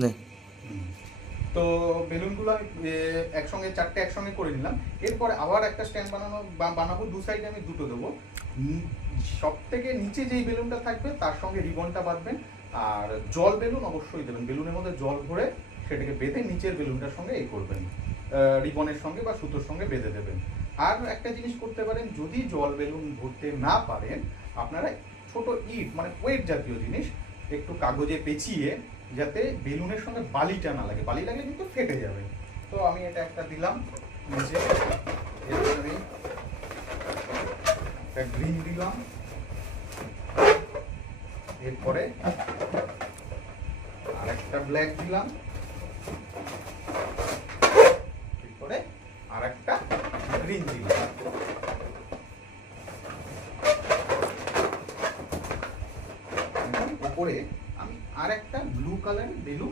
নে। তো বেলুনগুলো আমি চারটে একসঙ্গে করে নিলাম। এরপরে আবার একটা স্ট্যান্ড বানাবো, দু সাইডে আমি দুটো দেবো। সব থেকে নিচে যেই বেলুনটা থাকবে তার সঙ্গে রিবনটা বাঁধবেন, আর জল বেলুন অবশ্যই দেবেন। বেলুনের মধ্যে জল ভরে সেটাকে বেঁধে নিচের বেলুনটার সঙ্গে এই করবেন, রিবনের সঙ্গে বা সুতোর সঙ্গে বেঁধে দেবেন। আর একটা জিনিস করতে পারেন, যদি জল বেলুন ভরতে না পারেন, আপনারা ছোট ইট মানে ওয়েট জাতীয় জিনিস একটু কাগজে পেঁচিয়ে, যাতে বেলুনের সঙ্গে বালিটা না লাগে, বালি লাগলে কিন্তু ফেটে যাবে। তো আমি এটা একটা দিলাম নিচে, এরপরে আমি একটা গ্রিন দিলাম, এরপরে আর একটা ব্ল্যাক দিলাম, এরপরে আর একটা গ্রিন দিলাম। উপরে আমি আর একটা ব্লু কালারের বেলুন